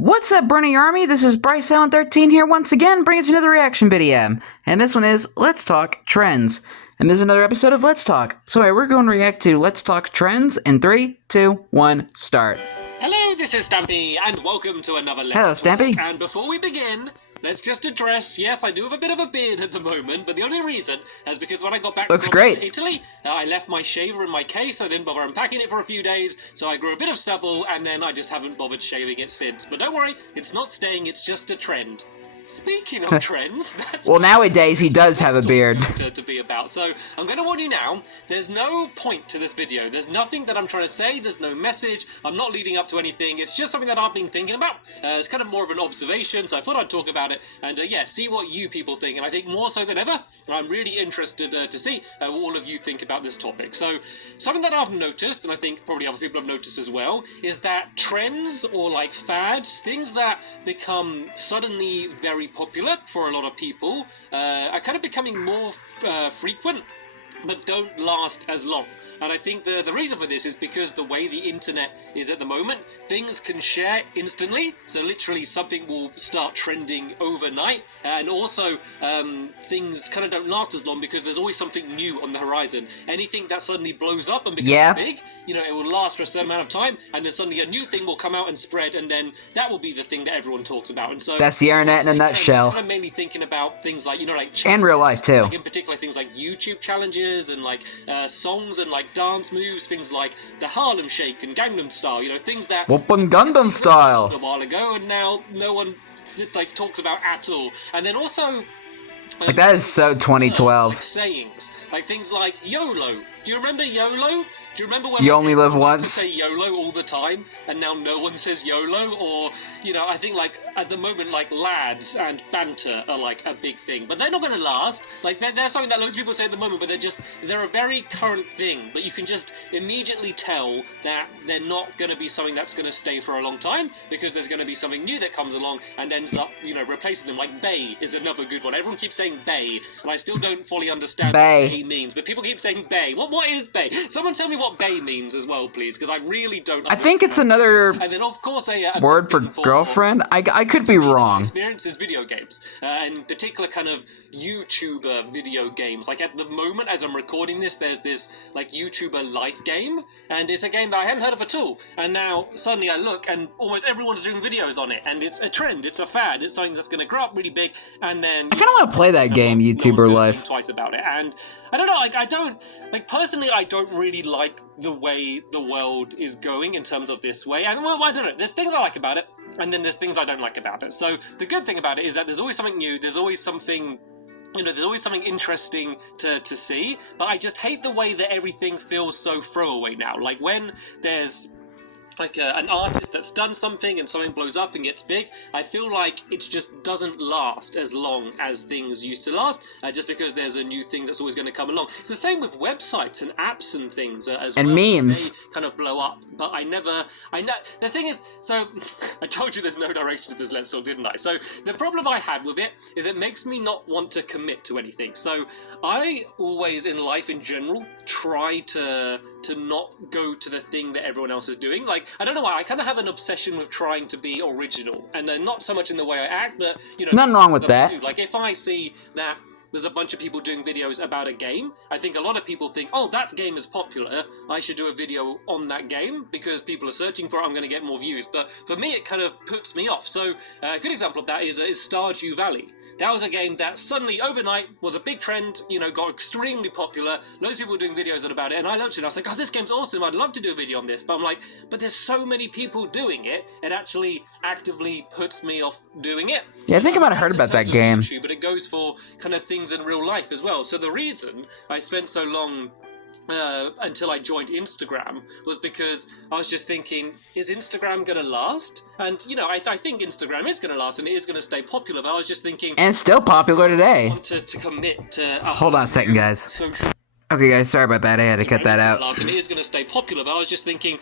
What's up, Brony Army? This is BryceAllen13 here once again, bringing us another reaction video. And this one is Let's Talk Trends. And this is another episode of Let's Talk. So we're going to react to Let's Talk Trends in 3, 2, 1, start. Hello, this is Stampy, and welcome to another Let's Hello, Stampy. Talk. And before we begin, let's just address, yes, I do have a bit of a beard at the moment, but the only reason is because when I got back from Italy, I left my shaver in my case, I didn't bother unpacking it for a few days, so I grew a bit of stubble, and then I just haven't bothered shaving it since. But don't worry, it's not staying, it's just a trend. Speaking of trends, that's well, nowadays he does have a beard. To be about. So I'm going to warn you now, there's no point to this video. There's nothing that I'm trying to say, there's no message, I'm not leading up to anything, it's just something that I've been thinking about. It's kind of more of an observation, so I thought I'd talk about it, and yeah, see what you people think. And I think more so than ever, I'm really interested to see what all of you think about this topic. So something that I've noticed, and I think probably other people have noticed as well, is that trends or like fads, things that become suddenly very popular for a lot of people, are kind of becoming more frequent, but don't last as long. And I think the reason for this is because the way the internet is at the moment, things can share instantly. So literally something will start trending overnight. And also things kind of don't last as long because there's always something new on the horizon. Anything that suddenly blows up and becomes big, you know, it will last for a certain amount of time. And then suddenly a new thing will come out and spread. And then that will be the thing that everyone talks about. And so that's the internet in a nutshell. I'm mainly thinking about things like, you know, like and real life too. Like in particular things like YouTube challenges and like songs and like dance moves, things like the Harlem Shake and Gangnam Style, you know, things that Whoopin' Gundam Style a while ago and now no one like talks about at all. And then also like that is so 2012. Like sayings, like things like YOLO. Do you remember YOLO? Do you remember when you only live once? To say YOLO all the time, and now no one says YOLO? Or, you know, I think like at the moment, like lads and banter are like a big thing, but they're not going to last. Like they're something that loads of people say at the moment, but they're a very current thing. But you can just immediately tell that they're not going to be something that's going to stay for a long time because there's going to be something new that comes along and ends up, you know, replacing them. Like bae is another good one. Everyone keeps saying bae, and I still don't fully understand what bae means. But people keep saying bae. What is bae? Someone tell me what bae means as well, please, because I really don't understand. I think it's another and then, of course, a word for girlfriend. I could be wrong. Experiences video games, in particular, kind of YouTuber video games. Like at the moment, as I'm recording this, there's this like YouTuber life game, and it's a game that I hadn't heard of at all. And now suddenly I look, and almost everyone's doing videos on it, and it's a trend, it's a fad, it's something that's going to grow up really big. And then I kind of want to play that game, YouTuber life. Think twice about it, and I don't know. Like I don't personally, I don't really like the way the world is going in terms of this way. And well, I don't know. There's things I like about it, and then there's things I don't like about it. So the good thing about it is that there's always something new. There's always something, you know, there's always something interesting to see. But I just hate the way that everything feels so throwaway now. Like when there's like an artist that's done something and something blows up and gets big, I feel like it just doesn't last as long as things used to last, just because there's a new thing that's always going to come along. It's the same with websites and apps and things as well. And memes. They kind of blow up, but I know, the thing is, so, I told you there's no direction to this Let's Talk, didn't I? So, the problem I have with it is it makes me not want to commit to anything. So, I always, in life in general, try to not go to the thing that everyone else is doing. Like, I don't know why, I kind of have an obsession with trying to be original, and not so much in the way I act, but, you know... Nothing wrong with that. Like, if I see that there's a bunch of people doing videos about a game, I think a lot of people think, oh, that game is popular, I should do a video on that game, because people are searching for it, I'm going to get more views. But for me, it kind of puts me off. So, a good example of that is Stardew Valley. That was a game that suddenly, overnight, was a big trend, you know, got extremely popular, loads of people were doing videos about it, and I looked at it and I was like, oh, this game's awesome, I'd love to do a video on this, but I'm like, but there's so many people doing it, it actually actively puts me off doing it. Yeah, I think I might have heard about that game. YouTube, but it goes for kind of things in real life as well. So the reason I spent so long until I joined Instagram was because I was just thinking, is Instagram going to last? And, you know, I think Instagram is going to last and it is going to stay popular, but I was just thinking... And it's still popular today. I want to commit to... Hold on a second, guys. Okay, guys, sorry about that. I had to cut that out. And it is going to stay popular, but I was just thinking...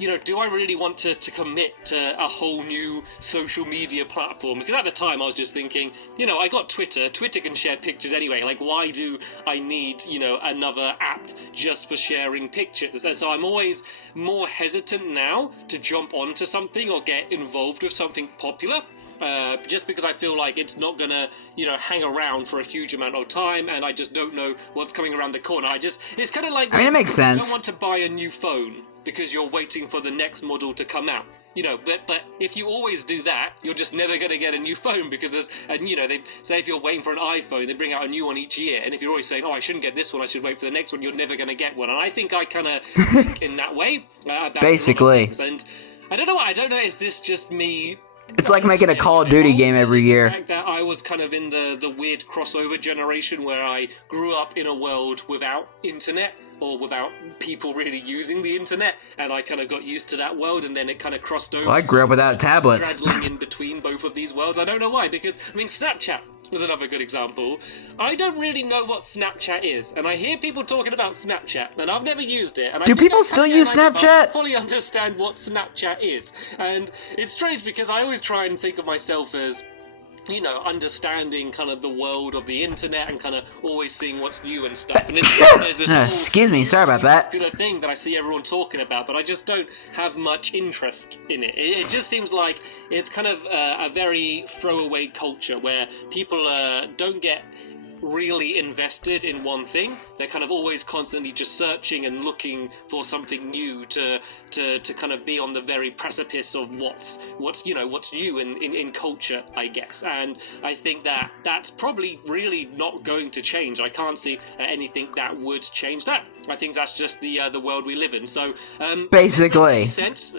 do I really want to commit to a whole new social media platform? Because at the time I was just thinking, I got Twitter. Twitter can share pictures anyway. Like, why do I need, another app just for sharing pictures? And so I'm always more hesitant now to jump onto something or get involved with something popular. Just because I feel like it's not gonna, hang around for a huge amount of time, and I just don't know what's coming around the corner. It's kind of like, I mean, it makes sense. You don't want to buy a new phone because you're waiting for the next model to come out. But if you always do that, you're just never going to get a new phone, because they say if you're waiting for an iPhone, they bring out a new one each year, and if you're always saying, I shouldn't get this one, I should wait for the next one, you're never going to get one. And I think I kind of think in that way about basically. And I don't know, is this just me? It's like making a Call of Duty game every year. The fact that I was kind of in the weird crossover generation where I grew up in a world without internet, or without people really using the internet, and I kind of got used to that world, and then it kind of crossed over. Well, I grew up without tablets. Straddling in between both of these worlds. I don't know why, because, Snapchat was another good example. I don't really know what Snapchat is, and I hear people talking about Snapchat, and I've never used it. And Do people still use Snapchat? I fully understand what Snapchat is, and it's strange because I always try and think of myself as, understanding kind of the world of the internet and kind of always seeing what's new and stuff. And there's this excuse me, sorry about that. Popular thing that I see everyone talking about, but I just don't have much interest in it. It just seems like it's kind of a very throwaway culture where people don't get really invested in one thing. They're kind of always constantly just searching and looking for something new to kind of be on the very precipice of what's new in culture, I guess. And I think that's probably really not going to change. I can't see anything that would change that. I think that's just the world we live in. So basically, sense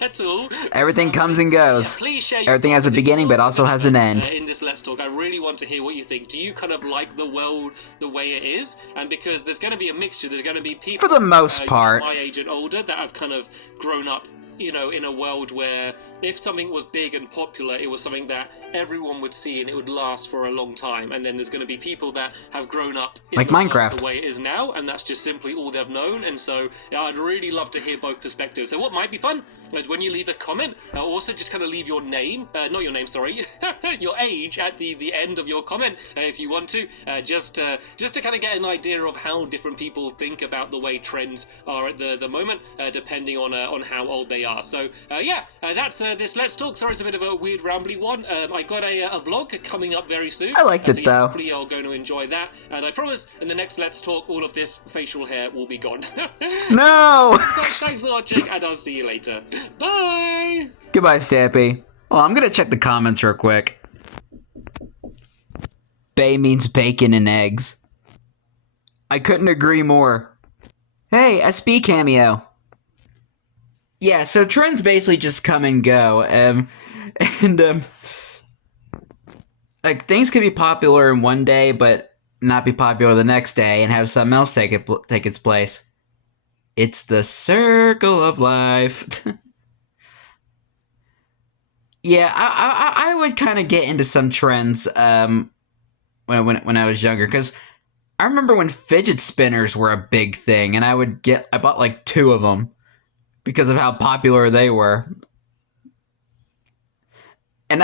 at all. Everything comes and goes. Yeah, please share your Everything has a beginning, but also has an end. In this Let's Talk, I really want to hear what you think. Do you kind of like the world the way it is? And because there's going to be a mixture, there's going to be people for the most part, my age and older, that have kind of grown up in a world where if something was big and popular, it was something that everyone would see and it would last for a long time. And then there's going to be people that have grown up in like Minecraft the way it is now, and that's just simply all they've known. And so I'd really love to hear both perspectives. So what might be fun is when you leave a comment, also just kind of leave your name, not your name, sorry, your age at the end of your comment, if you want to, just to kind of get an idea of how different people think about the way trends are at the moment, depending on how old they are. So that's this Let's Talk. Sorry, it's a bit of a weird rambly one. I got a vlog coming up very soon. I liked it though. Hopefully you're going to enjoy that, and I promise in the next Let's Talk all of this facial hair will be gone. No! So thanks for watching, and I'll see you later. Bye! Goodbye, Stampy. Well, I'm gonna check the comments real quick. Bay means bacon and eggs. I couldn't agree more. Hey, SB cameo. Yeah, so trends basically just come and go, like things could be popular in one day, but not be popular the next day, and have something else take its place. It's the circle of life. Yeah, I would kind of get into some trends when I was younger, because I remember when fidget spinners were a big thing, and I bought like 2 of them because of how popular they were, and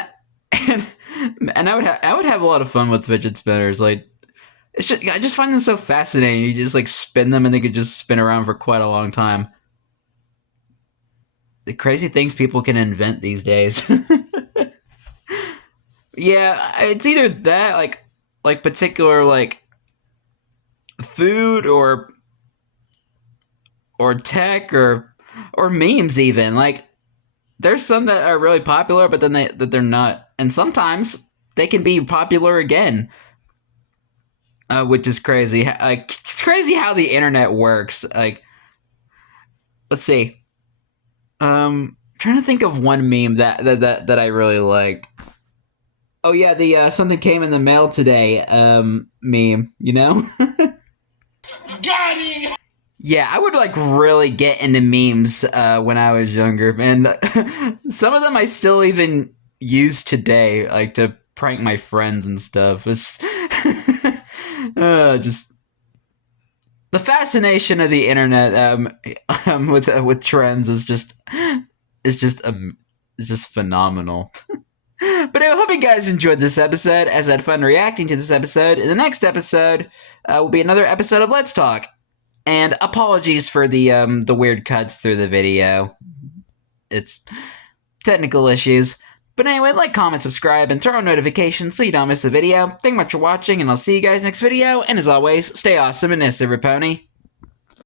I would have a lot of fun with fidget spinners. Like, I just find them so fascinating. You just like spin them, and they could just spin around for quite a long time. The crazy things people can invent these days. Yeah, it's either that, like particular like food or tech or memes even. Like, there's some that are really popular, but then they're not, and sometimes they can be popular again, which is crazy. Like, it's crazy how the internet works. Like, let's see. Trying to think of one meme that I really liked. Oh yeah, the something came in the mail today meme, you know? Got it! Yeah, I would like really get into memes when I was younger, and some of them I still even use today, like to prank my friends and stuff. It's just the fascination of the internet with trends is just phenomenal. But I hope you guys enjoyed this episode, as I had fun reacting to this episode. In the next episode will be another episode of Let's Talk. And apologies for the weird cuts through the video. It's technical issues. But anyway, like, comment, subscribe, and turn on notifications so you don't miss a video. Thank you much for watching, and I'll see you guys next video. And as always, stay awesome and this, every pony.